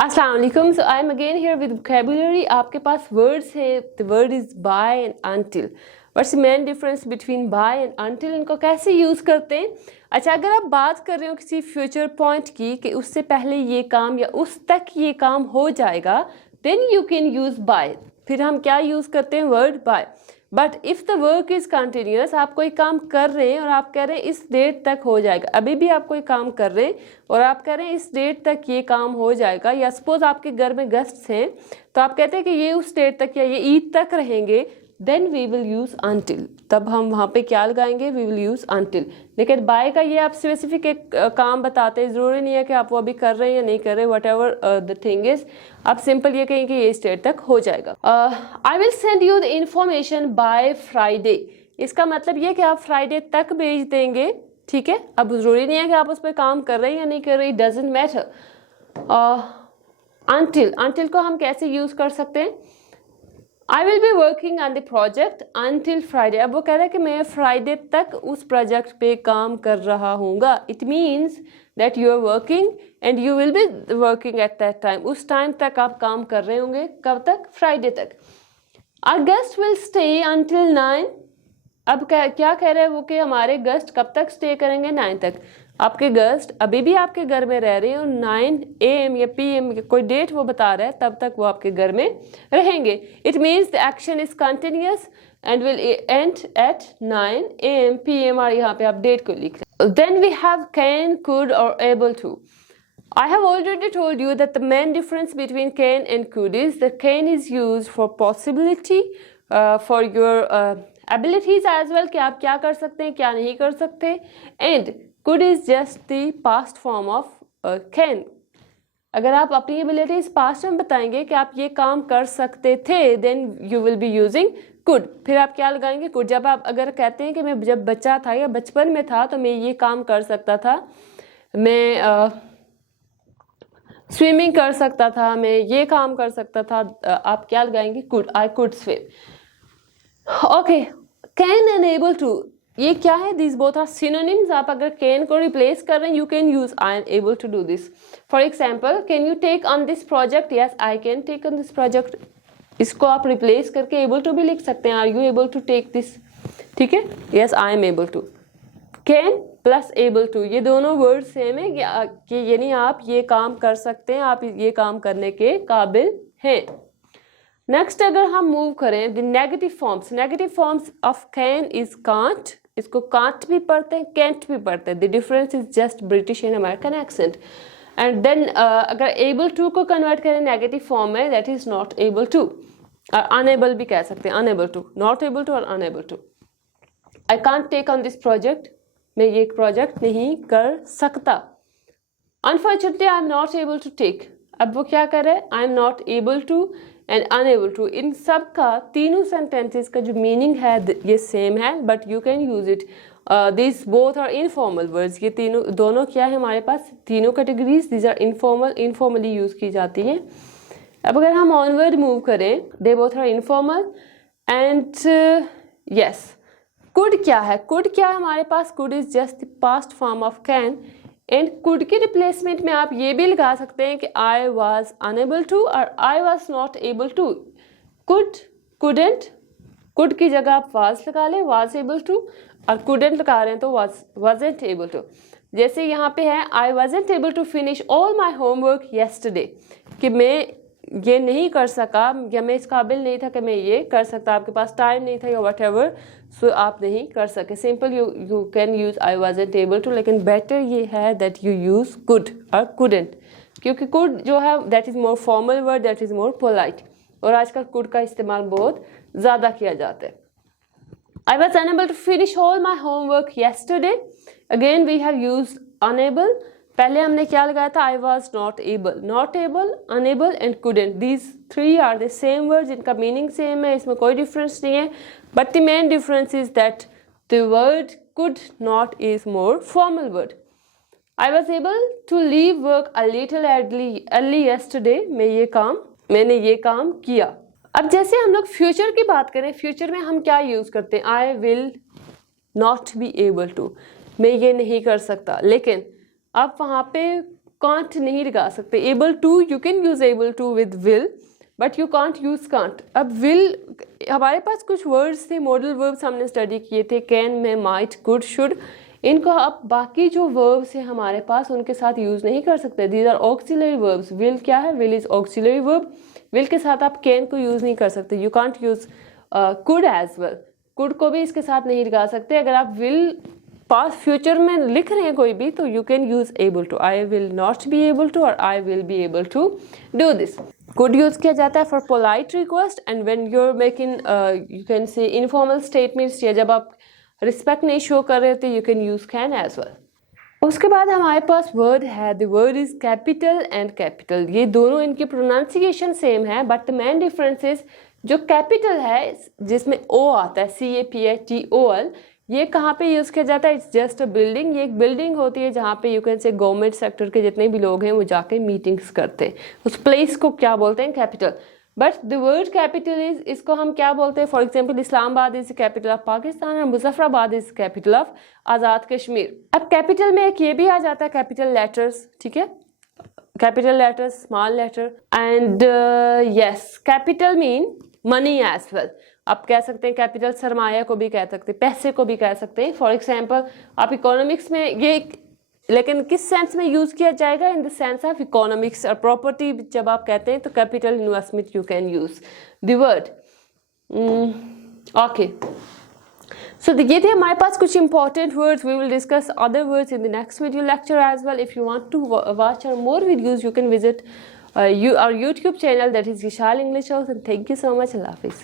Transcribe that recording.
अस्सलाम वालेकुम। So I am again here with vocabulary. आपके पास वर्ड्स है, the word is by and until. What's the main difference between by and until, इनको कैसे use करते हैं। अच्छा, अगर आप बात कर रहे हो किसी फ्यूचर पॉइंट की कि उससे पहले ये काम या उस तक ये काम हो जाएगा, then you can use by. फिर हम क्या यूज़ करते हैं, word by. But if the work is continuous, आप कोई काम कर रहे हैं और आप कह रहे हैं इस डेट तक हो जाएगा, अभी भी आप कोई काम कर रहे हैं और आप कह रहे हैं इस डेट तक ये काम हो जाएगा, या सपोज आपके घर में गेस्ट्स हैं तो आप कहते हैं कि ये उस डेट तक या ये ईद तक रहेंगे, then we will use until. तब हम वहाँ पे क्या लगाएंगे, वी विल यूज़ अनटिल। लेकिन बाय का ये आप स्पेसिफिक एक काम बताते हैं, ज़रूरी नहीं है कि आप वो अभी कर रहे हैं या नहीं कर रहे, what ever the thing is, आप सिंपल ये कहें कि ये स्टेट तक हो जाएगा। I will send you the information by Friday. इसका मतलब ये कि आप फ्राइडे तक भेज देंगे, ठीक है। अब ज़रूरी नहीं है कि आप उस पर काम कर रहे हैं या नहीं कर रहे, डजेंट मैटर। अनटिल को हम कैसे यूज़ कर सकते हैं, I will be working on the project until Friday. अब वो कह रहा है कि मैं फ्राइडे तक उस प्रोजेक्ट पे काम कर रहा हूँगा। It means that you are working and you will be working at that time. उस टाइम तक आप काम कर रहे होंगे, कब तक, फ्राइडे तक। Our guest will stay until 9। अब क्या कह रहे हैं वो कि हमारे गेस्ट कब तक स्टे करेंगे, 9 तक। आपके गेस्ट अभी भी आपके घर में रह रहे हैं और 9 AM या PM कोई डेट वो बता रहा है, तब तक वो आपके घर में रहेंगे। It means the action is continuous and will end at 9 AM PM, और यहाँ पे आप डेट को लिख रहे हैं। Then we have can, could और able to. I have already told you that the main difference between can and could is that can is used for possibility, for your abilities as well, कि आप क्या कर सकते हैं क्या नहीं कर सकते, and could is just the past form of can। अगर आप अपनी abilities past में बताएंगे कि आप ये काम कर सकते थे, then you will be using could। फिर आप क्या लगाएंगे, could। जब आप अगर कहते हैं कि मैं जब बच्चा था या बचपन में था तो मैं ये काम कर सकता था, मैं स्विमिंग कर सकता था, मैं ये काम कर सकता था, आप क्या लगाएंगे, could. I could swim. Okay, can and able to, ये क्या है, दिस बोथ आर सिनोनिम्स। आप अगर कैन को रिप्लेस कर रहे हैं, you can use I am able to do this. For example, can you take on this project, yes I can take on this project. इसको आप रिप्लेस करके able to भी लिख सकते हैं, are you able to take this, ठीक है, yes I am able to. Can plus able to, ये दोनों वर्ड सेम है कि यानी आप ये काम कर सकते हैं, आप ये काम करने के काबिल हैं। नेक्स्ट अगर हम मूव करें the negative forms of can is can't. इसको कांट भी पढ़ते हैं, कैंट भी पढ़ते हैं। The difference is just British and American accent. And then अगर एबल टू को कन्वर्ट करें नेगेटिव फॉर्म में, that is not able to, और अनएबल भी कह सकते हैं, unable to, not able to और unable to. I can't take on this project, मैं ये प्रोजेक्ट नहीं कर सकता। Unfortunately I am not able to take. अब वो क्या कर रहे हैं, I am not able to and unable to. इन सब का, तीनों सेंटेंसेस का जो मीनिंग है ये सेम है, but you can use it. This both are informal words. ये दोनों क्या है हमारे पास, तीनों categories, this are informal, informally use की जाती हैं। अब अगर हम ऑनवर्ड मूव करें, they both are informal and yes. Could क्या है, कुड क्या है हमारे पास, could is just the past form of can. And could के रिप्लेसमेंट में आप ये भी लगा सकते हैं कि आई वॉज अनएबल टू और I was not able to. Could, couldn't, could की जगह आप वाज लगा लें, वाज एबल टू, और कुडेंट लगा रहे हैं तो वाजंट एबल टू। जैसे यहाँ पे है, I wasn't able to finish all my homework yesterday, कि मैं ये नहीं कर सका या मैं इस काबिल नहीं था कि मैं ये कर सकता, आपके पास टाइम नहीं था या वट एवर, सो आप नहीं कर सके। Simple you can use I wasn't able to, लेकिन बेटर ये है दैट यू यूज कुड और कुडेंट, क्योंकि कुड जो है that is more formal word, that is more polite, और आजकल कुड का इस्तेमाल बहुत ज़्यादा किया जाता है। I was unable to finish all my homework yesterday, again we have use unable. पहले हमने क्या लगाया था, I was not able, unable and couldn't. These three are the same word, इनका मीनिंग सेम है, इसमें कोई डिफरेंस नहीं है, but the main difference is that the word could not is more formal word. I was able to leave work a little early yesterday, मैंने ये काम किया। अब जैसे हम लोग फ्यूचर की बात करें, फ्यूचर में हम क्या यूज करते हैं, I will not be able to, मैं ये नहीं कर सकता। लेकिन अब वहाँ पे कांट नहीं लगा सकते। Able to, you can use able to with will, but you can't use can't. अब विल, हमारे पास कुछ वर्ड्स थे, मॉडल वर्ब्स हमने स्टडी किए थे, कैन में, माइट, कुड, शुड, इनको आप बाकी जो वर्ब्स हैं हमारे पास उनके साथ यूज नहीं कर सकते। These are auxiliary verbs. Will क्या है? Will is auxiliary verb. Will के साथ आप कैन को यूज नहीं कर सकते। You can't use could as well. Could को भी इसके साथ नहीं लगा सकते। अगर आप विल पास्ट फ्यूचर में लिख रहे हैं कोई भी, तो you can use able to. I will not be able to और I will be able to do this. Could use किया जाता है for polite request and when you are making you can say informal statements, या जब आप respect नहीं show कर रहे थे, you can use can as well. उसके बाद हमारे पास वर्ड है, the word is capital and capital. ये दोनों, इनकी प्रोनाउंसिएशन सेम है, but the main difference is जो कैपिटल है जिसमें ओ आता है, CAPITOL, ये कहाँ पे यूज किया जाता है? It's just a building. ये एक बिल्डिंग होती है जहाँ पे यू कैन से गवर्नमेंट सेक्टर के जितने भी लोग हैं वो जाके मीटिंग्स करते हैं। उस प्लेस को क्या बोलते हैं? Capital. But the word capital is, इसको हम क्या बोलते हैं? For example, Islamabad is capital of Pakistan और Muzaffarabad is capital of Azad Kashmir. अब कैपिटल में एक ये भी आ जाता है कैपिटल लेटर्स, ठीक है, capital letters, small letter, and yes, capital mean money as well. आप कह सकते हैं कैपिटल सरमाया को भी कह सकते हैं, पैसे को भी कह सकते हैं। फॉर एग्जाम्पल, आप इकोनॉमिक्स में ये, लेकिन किस सेंस में यूज किया जाएगा? In the sense of economics. और प्रॉपर्टी जब आप कहते हैं तो capital investment you can use the word. Okay, so ये थे हमारे पास कुछ important words. We will discuss other words in the next video lecture as well. If you want to watch our more videos, you can visit our YouTube channel, that is Vishal English House, and thank you so much. Allah Hafiz.